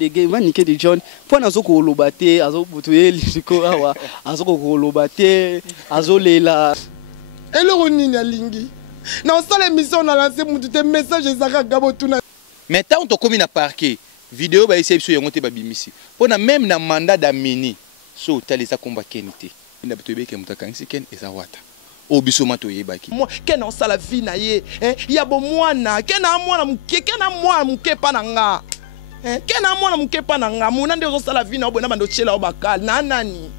Dege manike de John pona azoko lobate azobutuye lisiko awa azoko lobate azolela eloko nini alingi na osala émission na lancer mutu te message ezaka gabo tuna mais tant to komi na parquet vidéo ba essayer biso yango te babimisi pona même na mandat d'amini so talisa komba kenité ina bitobeke mutakanisi ken ezawata o biso mato yebaki moi ken osala vie na ye ya bo mwana ken na mwana muke ken na mwana muke pa na nga ken na mwana muke pa na nga mona nde osala vie na obona bando chela obakal na nani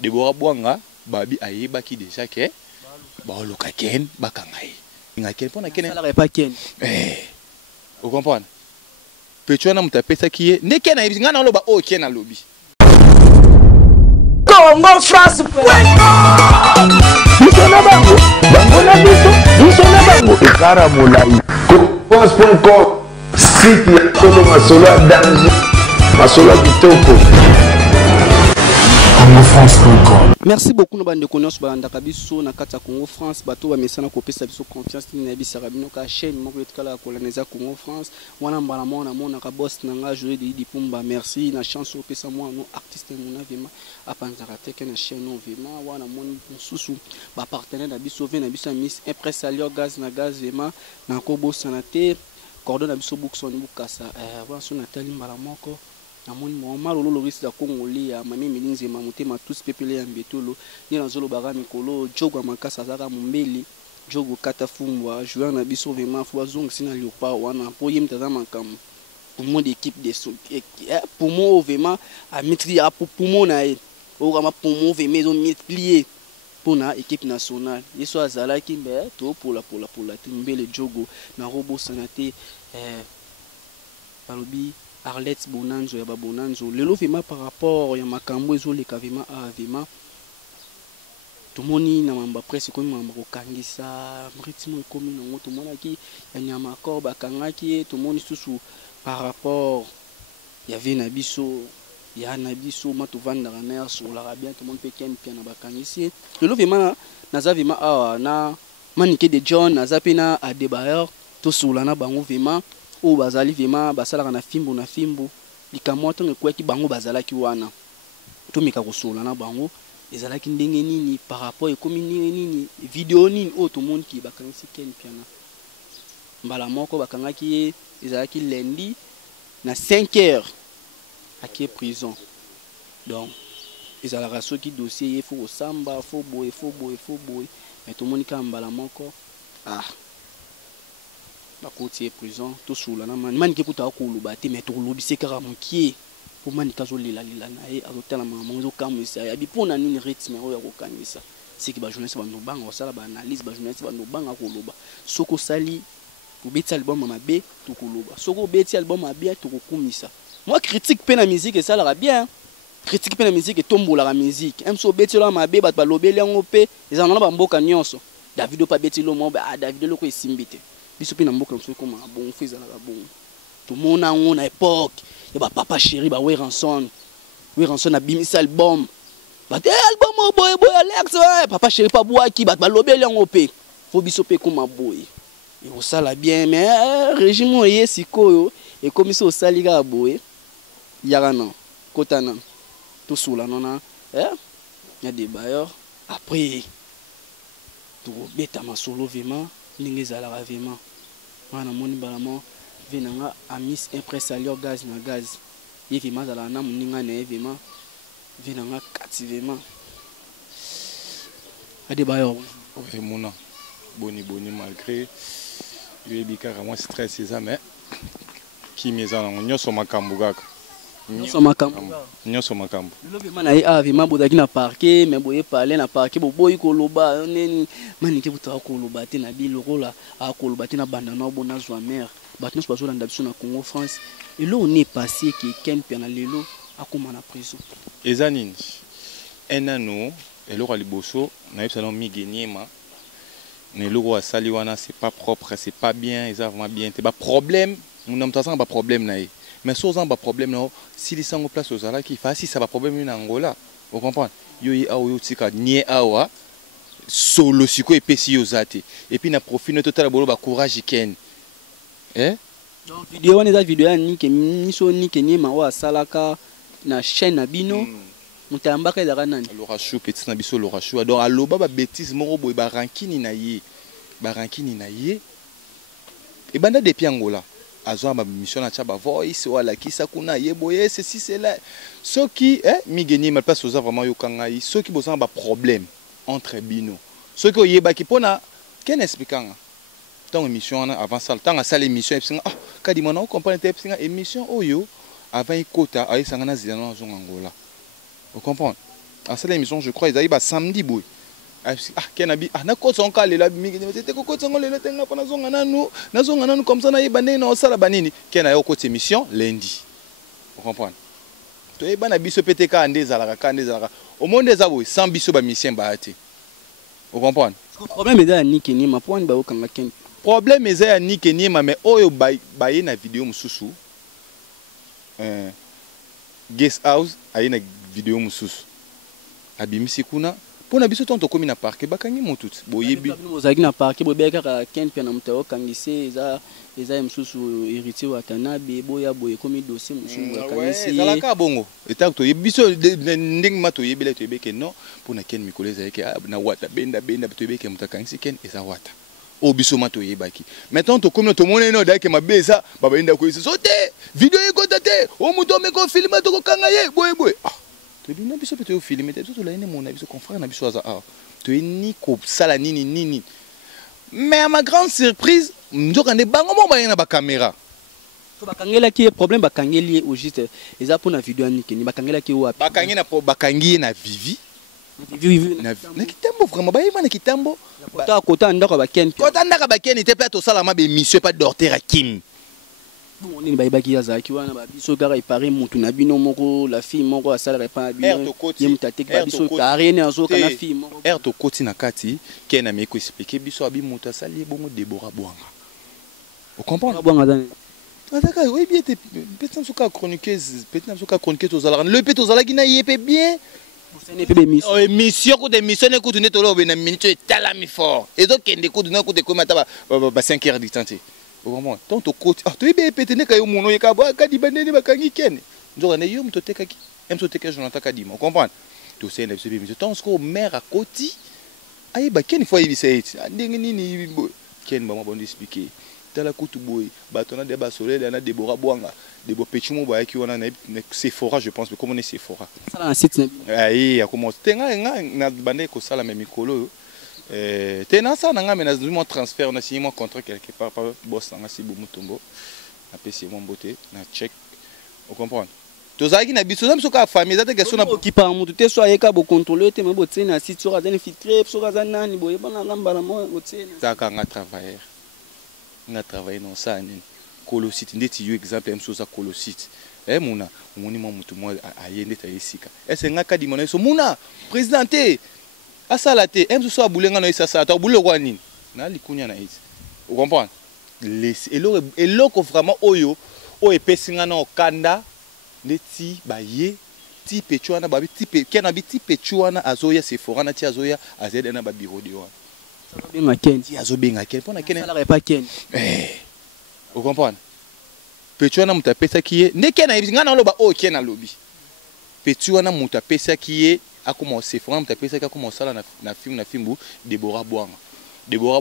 Deborah Bwanga babi ayebaki déjà que ba oloka ken bakanga ye nga ken pona ken sala pas ken vous comprenez pecho na mutapesa kiye nde ken na nga na loba o ken na lobi Congo France Bisona bango bango na biso bisona bango ekara molai France.com site ya Kolo Masolo danger Masolo kitoko Congo France.com. Merci beaucoup bande connaissance balanda kabiso na kata Congo France bato ba mesana ko pesa biso confiance ni na bisa rabino ka chaîne moko etkala koloneza Congo France wana mbala mona ka boss na nga jouer de Pumba merci na chance au pesa moi no artiste mona vraiment apanzaka te na chaîne no vraiment wana moni mususu ba partenaire na biso ve na biso Miss Impress Alio gaz na gaz vraiment na ko bossa na te cordon na biso Bookson Bukasa wana so Nathalie mbala moko namoni mama lolo lorisi da Congolais ya mami milinze mamutema tous pepele ya mbetolo ni na zolo baga mikolo jogo makasa zaka mumbeli jogo kata fumbwa joueur na biso vraiment fo bazong sina liopa wana po yim tazama kam pour mon équipe de pour moi vraiment à maîtriser pour mon na o kama pour mon vraiment multiplier pour na équipe nationale yeso azala ki mbe to pour la timbele jogo na robo sanate balobi Arlette Bonanzo ya Bonanzo lelo vraiment par rapport ya makambo ezoleka vraiment vraiment tout moni na mamba presse komi mamba kokangisa rythme komi na ngoto mona ki ya nyama ko bakangaki tout moni susu par rapport ya vena biso ya na biso matu vanda na sur la bien tout monde peut ken na bakangisi lelo vraiment na za vraiment awa na manike de John na zapena a débailleur to sulana bango vraiment o bazali vraiment basala na fimbo likamwa to ngekwaki bango bazalaki wana to meka kosola na bango ezalaki ndenge nini par rapport ekomi nini vidéo nini o to monde ki bakangisi ken piana mbala moko bakangaki ezalaki lundi na 5h à prison donc ezalaka soki dossier faut samba faut boy mais to monde ka mbala moko bakotie prison to sula na mani ke kuta ko lobate mais to lobise kara mokie pour mani kazo lela na e azotala maman zo kamisa ya bipona nini rythme oya ko kanisa siki ba journaliste ba no banga osala ba analyse ba journaliste ba no banga ko loba soko sali ko beti album mabe to ko loba soko beti album mabe to ko kumisa moi critique pe na musique ça la bien critique pe na musique tombola la musique so beti la mabe ba lobeli yango pe ezana ba mboka nyonso Davido pa beti lo mo ba Davido lo ko esimbite biso pe na mboka mso koma bon feza la bon tout mona on à époque ya ba papa chéri ba Weranson na bimisa album ba te album boy Alex papa chéri pa boaki ba lobeli yango pe fo biso pe koma boy et on sala bien mais régime yé sikoyo et comme ça osali ga boy yaka non kotana tout sula nona ya débailleur après tout beta masolo vraiment ninge zalaka vraiment wana moni balamo venanga a Miss Impress Alio gaz na gaz yevima zala na muninga na yevima venanga captivement ade bayo oui mona boni malgré yebika vraiment stress ça mais qui mezana nyoso makambo gaka nyoso makambo lobi mana ya vima bodaki na parquet mais boye parler na parquet boboyi ko loba neni manike buta ko loba te na bilokola a ko loba te na banda na bona zwa mère batno so bazo landa biso na Congo France et là on est passé que ken pena lelo akoma na prison ezanini enano eloko liboso na yebsalo migeniema mais loko asali wana c'est pas propre c'est pas bien ça vraiment bien te ba problème mon mtasa ba problème na ye mais sans un problème non si les sangs place aux ala qui fait si ça va problème en Angola vous comprenez yo yo tika nie awa solo siko epesi yo zate et puis na profit total bolo ba courage ken Donc vidéo on est vidéo ni que miso ni que ni mawa salaka na chaîne na bino mutambaka ezaka nani Laura Chou petit na biso Laura Chou donc aloba ba bêtise moko boy ba rankini na ye et banda depuis Angola azwa ba mission na tchaba voice wala kisa kuna ye boye ceci cela ceux qui migeni mal pas oza vraiment yokanga yi ceux qui bosa ba problème entre bino ceux qui yeba ki pona ken expliquanga tant émission avant ça tant ça l'émission ah kadi mona on comprend te émission oyo avant ikota ay sangana zilana zo Angola vous comprenez à cette émission je crois ils arrivent samedi boy ah kenabi na ko sonka lela mingi te ko songa lela tenga pana zonga nanu comme ça na yebane na osala banini kena yo ko émission lundi vous comprenez to yebana biso PTK andezalaka au monde des aboy sans biso ba mission baati vous comprenez problème est ni keni ma point ba okanga ken problème est ni keni ma mais oyo baye na vidéo mususu guest house aye na vidéo mususu abimisi kuna pona biso tonto komi na parke bakangi motuti boyebi bozaki na parke bobeka ka ken pe na mutao kangise eza msusu héritier wa Tanabe boya boye komi dossier mususu kangise ezala ka bongo eta to biso ndenge mato yebela to yebeke non pona ken mikoleza yake na wata benda to yebeke mutakangisi ken eza wata o biso mato yebaki maintenant to komi to mona no dake mabeza baba enda ko sote video ekota te o muto meko filma to ko kanga ye boye tu es biso peut filmer tu es là mon avis confrère na biso aza tu es ni ko sala nini mais à ma grande surprise ndoka ne bango mo ba na ba caméra to bakangela ki problème bakangeli au juste eza pour na vidéo ni keni bakangela ki wapi bakangi na vivi na kitambo vraiment ba yima na kitambo kota ndaka ba ken te plateau sala ma be monsieur pas dorter à Kim bon ni bayibaki yazaki wana ba biso kaka ipare mutu na bino moko la fille moko asala repa bino yemutate ba biso kare ne azoka na fille moko to koti na kati kena me ko expliquer biso abi mutu asali bongo Deborah Bwanga vous comprenez Bwanga dani ataka oui bien peut-être soka chroniqueuse aux alars le peut aux alars qui na yepé bien émission ko émission ne ko tune to lo be na minute etalami fort ezo kende ko duna ko de ko mata ba 5h du temps. Vraiment tant to côté to ibe petene kayo mono yeka ba kadi bandeni bakangi kene nzoka ne yo mtoteka ki mtoteka Jonathan Kadima vous comprenez to c'est na biso tant ko mère à côté ayi ba kene fois ibisa eti ndenge nini ken ba mo expliquer tala kutu boy batona de ba soleil na Deborah Bwanga de bo petimo ba ki wana na Sephora je pense comme on est Sephora ça na site ayi ya comment tenga na bande ko sala même mikolo tena ça nanga mena zuma transfert na signé mon contrat quelque part par boss nga si Mutombo na PC mon beauté na check vous comprenez tozaki na biso zamso ka famille zate question na okipa mutu te so ayeka bo contrôler te mebo tsena si tsora zane filtré so ka zanani boye bana ngambala mo otsena zaka nga travailleur nga travailler non ça nini Colosite ndeti yo exemple mso za Colosite muna moni mo mutu mo ayende ta yesika nga kadi mona so muna présidenté asala te mso so abulenga no isa sa ta bulo kwa nini na likunya na iti vous comprenez les eloko vraiment oyo o epesinga na okanda neti baye ti pechuana babi ti pe kena bi ti pechuana azoya Sephora na ti azoya azeda na ba bureau de wana benga ken ti azobenga ken pona ken sala pas ken vous comprenez pechuana mutapesa kiye ndekena nga na loba o ken na lobi pechuana mutapesa kiye akoma Sephora mutapesa ka koma sala na film Deborah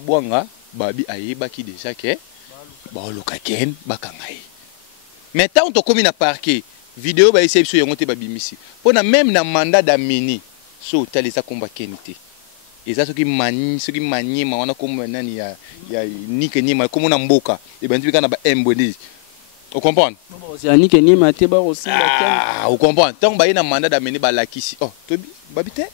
Bwanga babi ayeba ki déjà ke ba loka ken bakangai mais tant to komi na parquet vidéo ba essaye biso yango te babimisi pona même na mandat d'amini so talisa komba kenite eza soki mani ma wana komba nani ya nike nima komo na mboka e bantu kana ba emboni vous comprenez c'est nike nima te ba aussi ken vous comprenez tant ba ina mandat d'amini ba lakisi to babite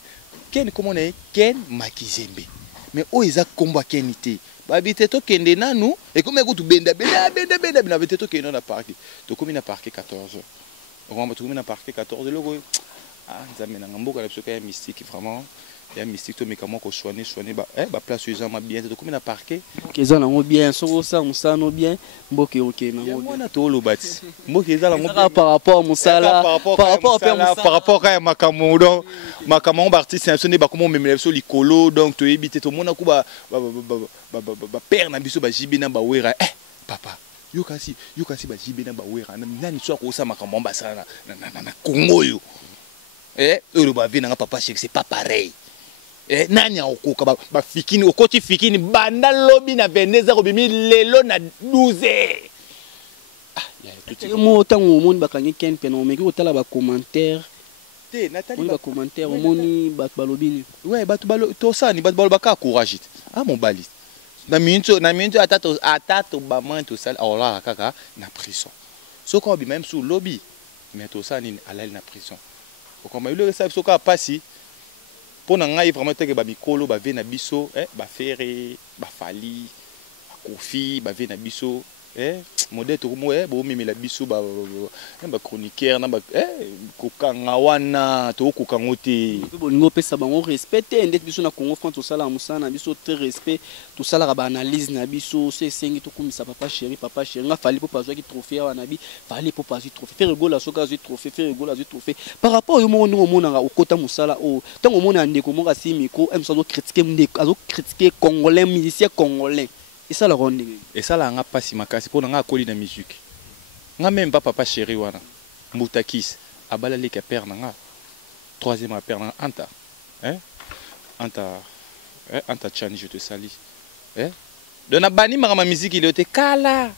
ken komo na ken makizembe mais o eza komba kenite babite to kende nanu e comme ko tu benda na bite to kende na parquet to komi na parquet 14h on va trouver na parquet 14 loko nzambe na mboka la biso ka mystique vraiment ya mystique to mekamo ko soigner ba place les gens bien to komi na parquet keza na ngo bien so ça musano bien mboke OK na ngo mona to lobati mboke eza la ngo par rapport musala par rapport à makamo artiste ce n'est pas comment même so likolo donc to ebité to mona ku ba père na biso ba jibi na ba wera papa yo kasi ba jibena ba wera nani so ko sa makambo basala na Congo yo oyo ba vina nga papa Cheikh c'est pas pareil nani akoka ba fikini okoti fikini banda lobi na 22h obimi lelo na 12h mo tango moni bakangi ken pena o meki otala ba commentaire te Nathalie ba commentaire o moni bat balobini ouais bat balo to sani bat balo baka courage mon bali na minto atato ba man to sal ola kaka na prison so ko bi même sous lobby mais to sani alal na prison o ko ma ile ça so ka pasi pona ngai vraiment te ke ba mikolo ba ve na biso ba fere ba fali ba kofi ba ve na biso modèle to mo bo mimi la biso ba chroniqueur na ba kokanga wana to kokanga te bolingo pesa bango respecter ndet biso na Congo France to sala musana biso très respect to sala ba analyse na biso c'est sengi to kumisa papa chéri nga fali po pas ki trophée wana bi fali po pas trophée faire gola soka zu trophée faire gola zu trophée par rapport au monde ngo mona o kota musala o tango mona ndeko mo ka si miko emso zo critiquer ndeko azo critiquer congolais musicien congolais. Et ça la ronde. Et ça la nga pasi makasi pour nga akoli na musique. Nga même pas papa chéri wana. Moutakis abala le ka père nga. Troisième père nga Anta. Anta Chani je te salue. Donc na bani ma musique il était kala.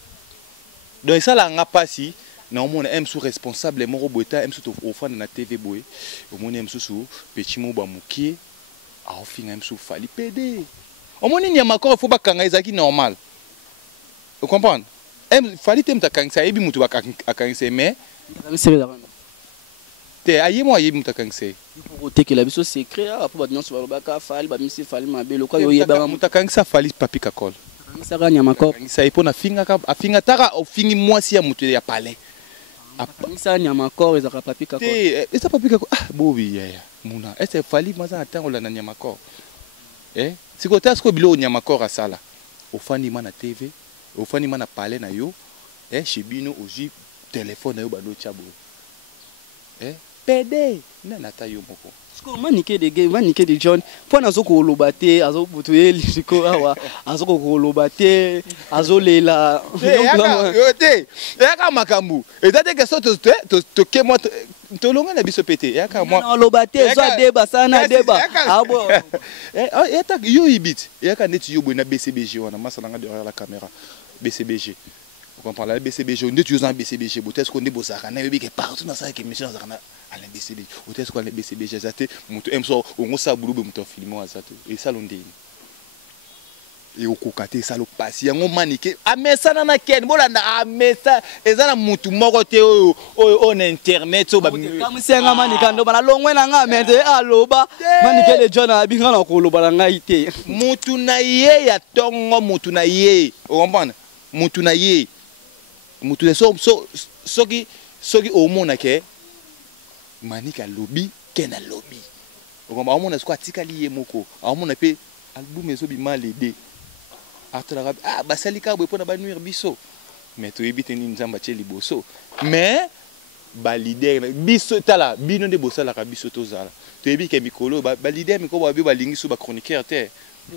Donc ça la nga pasi na omona M sous responsable mo robota M sous au fond na TV boy. Omona M sous petit mo ba mukie. A ofinga M sous fali PD. Au moins il y a encore faut pas kanga ezaki normal. Vous comprenez? Fallait te kanga ebi mutu ba kanga mais te ayi mo ayi mutu kanga pour te que la biso secret pour ba nyonso ba ka fali ba misi fali mabelo kwa yo yeba mutu kanga fali papi kakol. Ça ga nyama ko. Ça ipo na finga ka afinga tara ofingi mwasi ya mutu ya palais. Ça nyama ko ezaka papi kakol. Te eza papi kakol bobi ya muna. Est fali maza atango la na nyama ko. Si vous avez bilo nyama kora sala ofani mana TV ofani mana parler na yo chez bino oji téléphone na yo bando chabo PD na nata yo moko sko manike de game manike de John pona zoko lobate azo butuye lisiko awa azoko ko lobate azo lela te yaka makambu ezate que so to ke moi to longa na biso pété yaka moi na lobate zo deba sana deba abo eta yo ibit yaka neti yo bona BCBG wana masala nga derrière la caméra BCBG vous comprenez la BCBG on est toujours en BCBG peut-être qu'on est bosaka na yobi que partout dans ça que mission za kana à la BCBG peut-être qu'on est BCBG zate mutu emso on sa bulube mutu filmo azate et ça l'on dit et au kokate ça le passe yango manike amesana na ken bolanda amesa ezana mutu moko te on internet so ba kamusenga manika ndo bana longwe na nga mete aloba manike le John abinga na ko loba nga ite mutu na ye ya tongo mutu na ye o comprendre mutu na ye mutu le soki o mona ke manika lobby ken a lobby o comprendre o mona sko atika liye moko o mona pe album ezo bi mal aider basalika boy pona ba nuire biso mais to ebite ni nzamba che liboso mais ba leader biso tala bino de bosala ka biso tozala to ebi ke mikolo ba leader mikolo ba bi ba lingi so ba chroniqueur te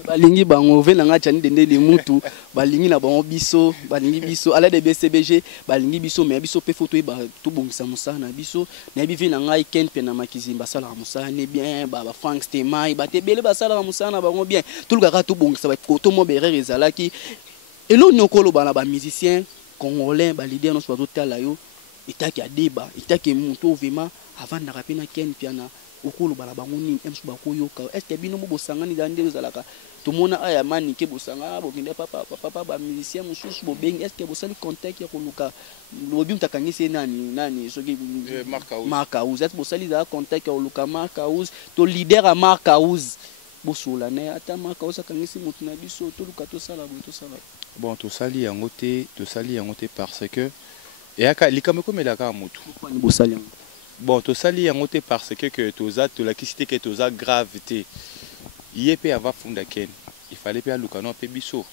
balingi bango vena nga chani dende le mutu balingi na bango biso balingi biso ala de BCBG balingi biso mais biso pe photo ba to bongisa musana biso na bi vena nga ken pe na makizimba sala musana ne bien ba Frank Stemai ba te bele ba sala musana bango bien tout le gars to bongisa ba photo mo berere ezalaki elo nyokolo bana ba musicien congolais ba leader no so tala yo itaki adeba itaki mutu vraiment avant na rapena ken piana okolo bala bango ni emsu bakoyoka est-ce que bino mo bosangani dande ezalaka to mona aya mani ke bosanga bokende papa ba musicien mususu bobengi est-ce que bosali contact ya koluka lobi mtakangise nani soki Mark House est-ce bosali za contact ya koluka Mark House to leader a Mark House bosola ne ata Mark House akangisi mutu na biso to luka to sala bon to sali yango te parce que yaka likameko melaka mutu bosali yango. Bon, to sali yango te parce que toza to la kisite que toza gravité. Yepe ava funda ken. Il fallait pe aluka no pe biso.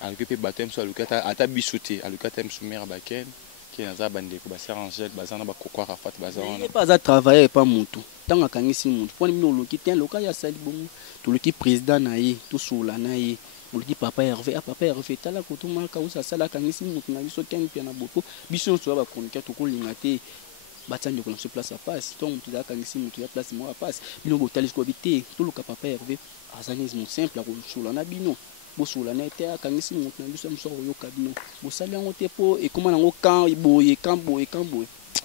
Aluka pe batem so aluka ata bisote, aluka tem soumer ba ken, qui naza bande ko ba ser Angel, bazana ba kokwa rafat bazana. Il pas à travailler pas mutu. Tanga kangisi mutu. Poni mino loki ten loka ya sali bongo. To loki président na ye, to sola na ye. boliki papa Hervé papa Hervé tala ko to maka usa sala kangisi mutu na biso ken pia na bopo biso so ba chroniqueur to ko linga te batandi ko na sur place à passe donc mutu da kangisi mutu ya place mo à passe bino botalis ko bité to luka papa Hervé azanisme simple ko sula na bino bosula na te akangisi mutu na biso mso ko yoka bino bosali yango te po e koma nango kan boye kan boye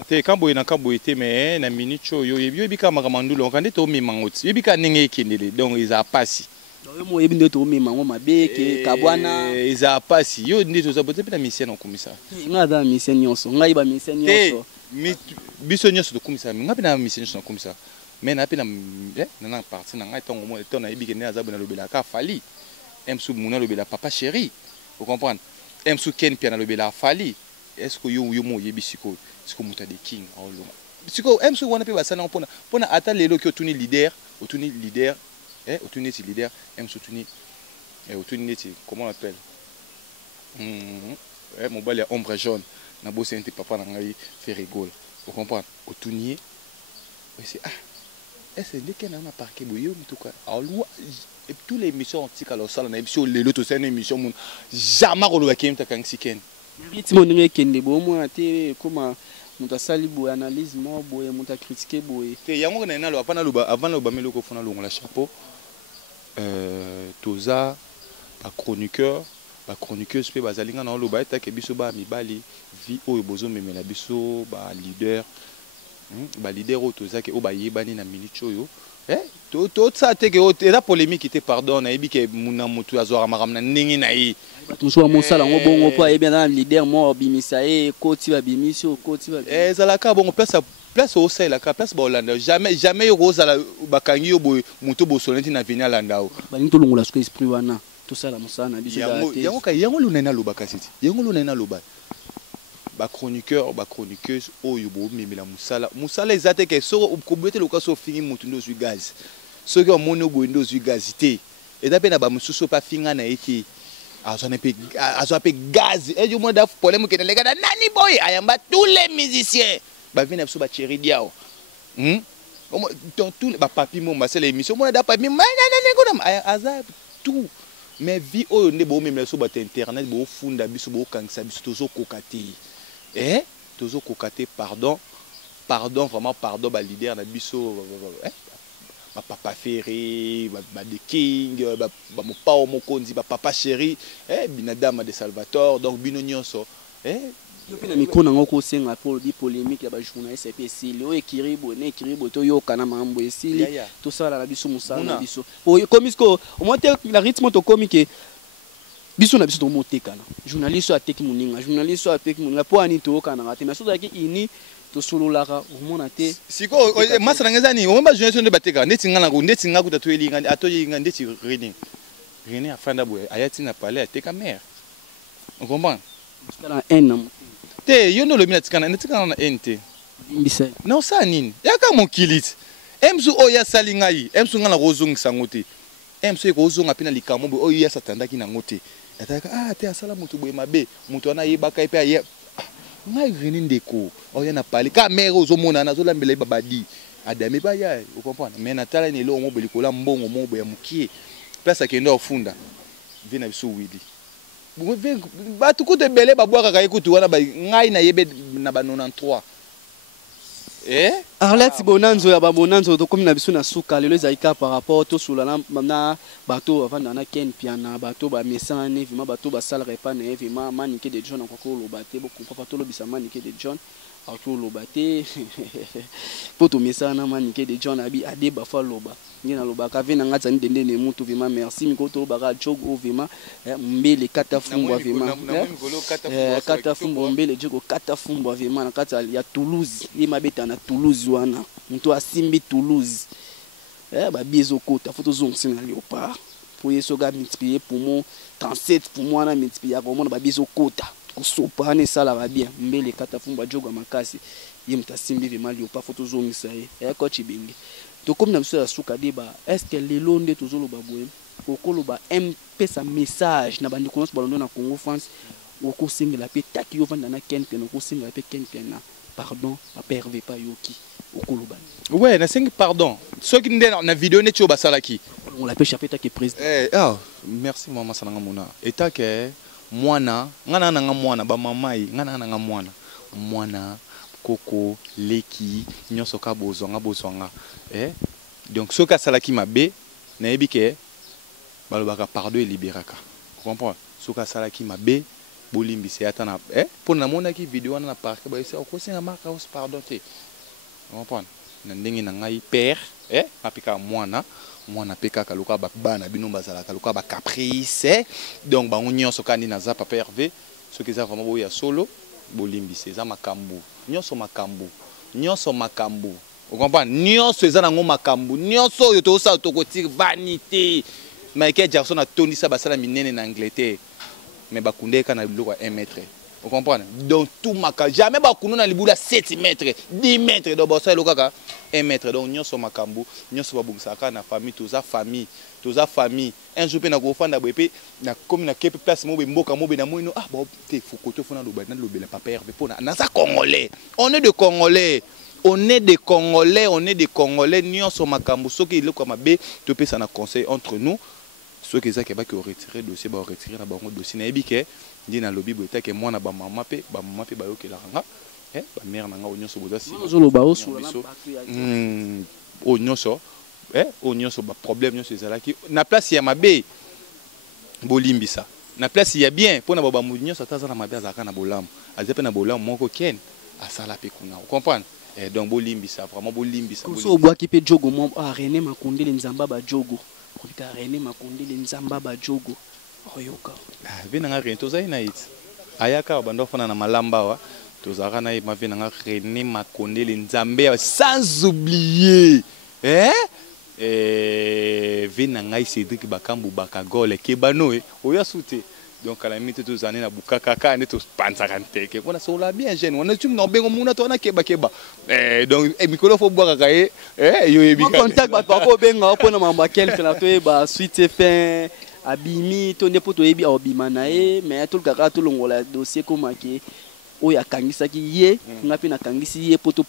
te kambo na kambo ete mais na minute yo yebi ka makamandulo kande to mimangoti yebi ka nenge ekendele donc ils a passé yo yebi ndo to mimango mabeke kabwana ils a passé yo ndi to zabote pe na mission na komisa nga da mission nyonso ngai ba mission nyonso biso nyonso to komisa nga pe na mission nyonso na komisa mais na pe na partie na ngai tongo mo to na yebi ke na zabona lobela ka fali emsu muna lobela papa chéri vous comprenez emsu ken pia na lobela fali est-ce que yo mo yebi siko siko muta de king olonga siko emsu wana pe basana pona ata lelo ki otuni leader otuni leader emsu otuni neti comment on appelle mon bal ya ombre jaune na bosse ente papa na ngai fait rigole vous comprenez otuni c'est est-ce que na parquet boyo mutuka alwa et tous les émissions antiques alors ça na émission lelo to c'est une émission mon jamais ko lo bakem ta kangsi ken rythme ndenge kende bo mo ate koma muta sali bo analyse mo boye muta critiquer boye te yango na lo avant lo ba meloko fona lo la chapeau toza ba chroniqueuse pe bazalinga na lo ba eta ke biso ba mibali vi oyo bozo memela biso ba leader o toza ke o ba yebani na minute oyo to ça te ke la polémique était pardon na yebi ke muna mutu azora makamna ndenge na yi batumso mo sala ngo bongo pa e bien na leader mo bimisa e koti ba bimisio koti ba zalaka bongo place au sel la place ba Hollande jamais rozala bakangi yo boy mutu bo solenti na venir landao ba nto longola sko esprit wana to sala mosana biso yango lo nena lo bakasiti yango lo nena lo ba ba chroniqueuse oyo bo memela musala ezate ke so ko bete lo kaso fingi mutu ndo zui gaz so ke mono bo ndo zui gaz te eta pe na ba mususu pa finga na eti azo pe gaz et du monde problème que les gars nani boy ayamba tous les musiciens ba vina biso ba chéri diao dans tous les ba papi mo c'est l'émission mo da papi nani aza tout mais vie oyo nde bo memela so ba internet bo funda biso bo kangisa biso tozo kokate tozo kokate pardon vraiment pardon ba leader na biso ba papa Ferré ba de king ba mo pao mo konzi ba papa chéri binadama de Salvatore donc bino nyonso yo pina mikona ngoko senga pour di polémique ya ba journaliste pe sili o ekiribo to yo kana mambo esili to sala na biso musala na biso o komisko au moins la rythme to comique biso na biso to motekana journaliste a teki muninga po ani to kana ngate mais so daki ini to solo lara omona te siko masana ngezani o mba journaliste ne bateka ndeti nga kuta to elinga atoyinga ndeti René afanda boye ayati na palais ateka mère on comprend skala en te yo no lo mina tikana na ente mbisa non ça nini yaka mokilit emsu oya salinga yi emsu ngana rozongisa ngote emsu ko zonga pina likamo bo oya satandaki na ngote ataka te asala mutu boye mabe mutu ana yebaka epe aye ngai René ndeko oya na pali ka mère ozomona na zolambela babadi adame ba ya o comprendre mais natala ni lo mo belikola mbongo mo boya mukie place akenda ofunda vina biso wili batu kutu ebele babwaka kaka ekutu wana ngai na yebe na ba 93 Arlette bonanzo ya ba bonanzo to komi na biso na suka lelo ezalika par rapport to sula na bato avant na ken piana bato ba mesana ne vima bato ba sala repa ne vima manike de John ko lo bate bo ko to lo bisa manike de John ako lo bate poto mesana manike de John abi ade ba fa loba ngina loba ka vena ngata ndende ne mutu vima merci miko to ba jogo vima mbele kata fungwa vima kata fungwa mbele jogo kata fungwa vima na kata ya Toulouse lima beta na Toulouse wana mtu asimbi Toulouse ba biezo kota photo zonsi na Léopard pour yeso ga multiplier pour moi 37 pour moi na multiplier ko mona ba biezo kota ko sopa ne sala ba bien mbele kata fungwa jogo makasi ye mtasimbi vima Léopard photo zongi ko chibingi to comme na biso ya suka deba est-ce que les londe tozolo ba boye okolo ba MP sa message na bandi konos balondo na Congo France oko singela pe taki yo vanda na ken pe no ko singela pe ken pe na pardon a perve pa yoki okolo ba ouais na singi pardon ceux qui ndena na vidéo ne tio basalaki on l'appelle chapitre qui est président. Merci maman sananga mona. Eta que mwana ngana nanga mwana ba mamai ngana nanga mwana koko leki nyoso ka bozonga donc ce ka salaki mabe na yebi ke balobaka pardon et libéraka. Vous comprenez? Ce ka salaki mabe bolimbisi ata na pour na mona ki vidéo na parke ba ese okosenga maka os pardon te. Vous comprenez? Na ndenge na ngai père apika mwana peka kaluka ba bana bino bazala kaluka ba caprice donc ba nyonso kandi na za papa Hervé ce qui ça vraiment boya solo bolimbisi za makambu nyonso makambu vous comprenez? Nyonso eza nango makambu nyonso yo to sa to kotir vanité Michael Jackson a toni sa basala minene na Angleterre mais bakundeka na biloko 1 mètre. Vous comprenez? Donc tout makambu jamais bakuno na libula 7 mètres 10 mètres donc bossa lokaka 1 mètre donc nyonso makambu nyonso babungisaka na famille toza famille un jour pe na kofanda boepe na comme na kepe place mo be mboka mo be na moino bon te fokoto fona loba na lobela papa Hervé pona na sa congolais on est des congolais nyonso makambu soki iloko mabe to pesa na conseil entre nous ceux qui ezaki ba ki retirer dossier ba retirer na bango dossier na ebike ndi na lobi boeta ke mwana ba mama pe ba yokela nga ba mère na nga onyoso bozasi zoloba osula onyoso ba problème nyonso ezalaki na place ya mabe bolimbisa na place ya bien pona ba nyonso ataza na mabe azaka na bolamu azepe na bolamu moko ken asala pe kuna vous comprenez? Donc bolimbisa vraiment bolimbisa so boaki pe jogo mo René Makondele nzamba ba jogo René Makondele nzamba ba jogo oyoka venanga rien tozai na it ayaka bando fana na malamba wa tozaka na ma venanga René Makondele nzambe sans oublier venanga Cédric Bakambu Bakagole kebano oya soute donc à la limite tous années na bukaka ka ne to panza kanteke on a sola bien jeune on a tu no bengo muna to na keba donc mikolo fo boka ka yo yebi contact ba ko benga ko na mamba kel fela to ba suite fin abimi to ne poto yebi obima na mais tout le kaka to longola dossier comme ki oya kangisa ki ye ngapi na kangisi ye poto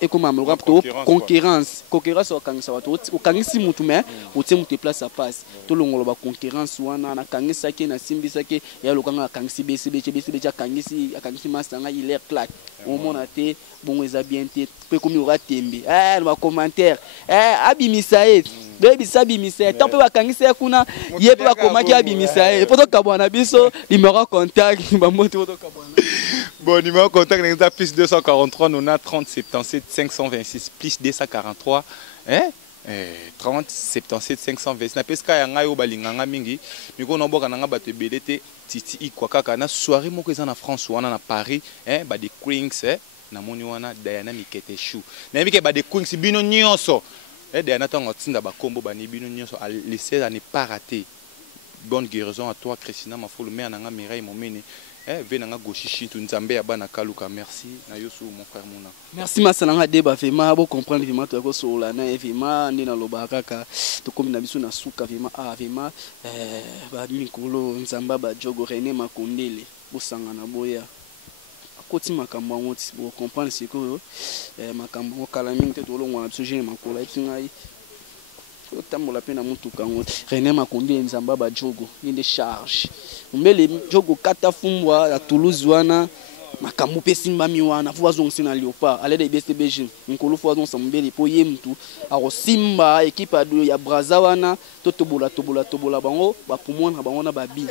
et comme amelo to concurrence au kangisa wato o kangisi mutu mais o tse mutu place à passe to longolo ba concurrence wana na kangisa ki na simbisa ki ya lokanga kangisi bcb kangisi masanga il est claque au mona te bon eza bien te pe comme ora tembe ba commentaire abimisa baby sabimisa tant pe ba kangisa kuna ye pe ba komaki abimisa poto kabwana biso numéro contact ba moto to kabwana. Bon, numéro contact est plus 243 90 30 77 526 plus 243 30 77 526 na peska ya ngai obalinganga mingi miko no boka nanga bato belete titi ikwa kaka na soirée moko eza na France wana na Paris ba de Queens na moni wana Diana Miketeshu na bike ba de Queens bino nyonso Diana tango tinda ba kombo ba ni bino nyonso à laisser à ne pas rater. Bonne guérison à toi Christina Mafolo mère nanga Mireille Momene venanga goshishi tu nzambe ya bana kaluka merci na yosu mon frère mona merci masalanga deba vraiment bo comprendre vraiment to ko sola na vraiment ndina lobaka ka to komi na biso na suka vraiment vraiment ba mikolo nzamba ba jogo René Makondele bo sangana boya akoti makambo ngoti bo comprendre ce que makambo kala mingi te to longwa biso jeune makola itingai otambola pe na mutuka ngo René Makondele nzamba ba jogo inde charge mbele jogo kata fumbwa ya Toulouse wana makambo pe simba miwana fo bazongisi na Léopard ale de BCBG nkolo fo bazongisa mbele po ye mtu ako simba équipe ya Braza wana totobola bango ba pomona bango na babi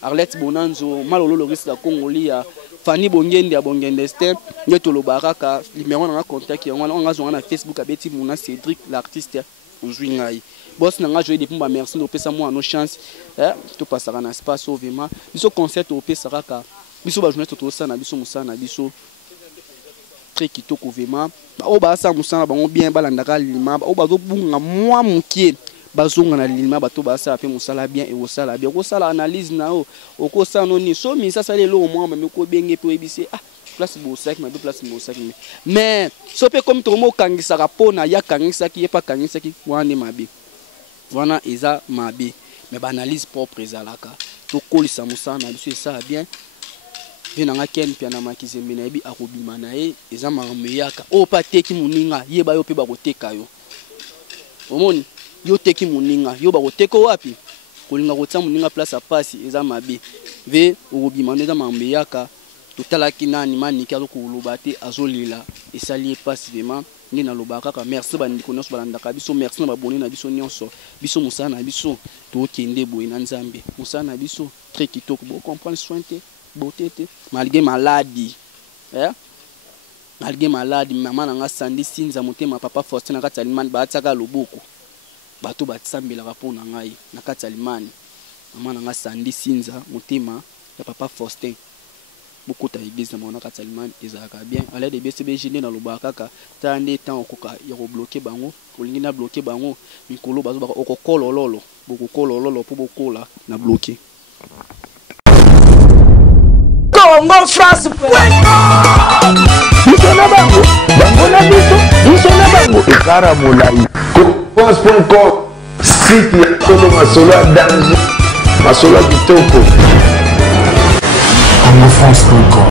Arlette Bonanzo malolo lorisi la Congoli ya Fanny Bongende ya Bongende Step ngeto lobaraka numéro na contact yango on ngazonga na Facebook abeti muna Cédric l'artiste ozwingai boss nanga joye depuis ba merci no pesa moi no chance to pasaka na espace vraiment biso concert o pesa ka biso ba journée to sana biso musana biso très kitoko vraiment o ba sa musana bango bien balandaka lima o ba zo bunga moi mukie bazonga na lima bato ba sa pe musala bien et osala bien ko sala analyse na o ko sa no ni so mi sa sale lo moi mais ko benge po ebise place bosak ma place bosak mais so pe comme to mo kangisa rapona ya kangisa ki pas kangisa ki wana mabe wana eza mabe mais ba analyse propre ezalaka to kolisa musana biso ça bien venanga ken pia na makizembe na bi akobima na ye eza makambo yaka o pa teki muninga ye ba yo pe ba koteka yo omoni yo teki moninga yo bakoteka wapi kolinga kotia moninga place apasi eza mabe ve okobima eza mambeyaka totalaki nani maniki azokoloba te azolila esali epasi vraiment nde nalobaka kaka merci bandeko nyonso balandaka biso merci na baboni na biso nyonso biso mosala na biso tokende boye na nzambe mosala na biso très kitoko bo comprendre soin te beauté te malgré maladie malgré maladie mama nanga Sandi Sinza motema papa Faustin na kati ya limani baatiaka loboko bato batisambelaka mpo na ngai na kati ya limani mama nanga Sandi Sinza motema ya papa Faustin bokota église na mona kati ya limani ezalaka bien ala de BCBG nde nalobaka kaka tala nde temps okoka ya kobloke bango olingi na bloke bango mikolo bazobaka okokolololo bokokolololo mpo bokola na bloke Congo France biso na bango bango na biso na bango ekara molai France.com site ya solo masolo ya danger masolo ya kitoko. Congo France.com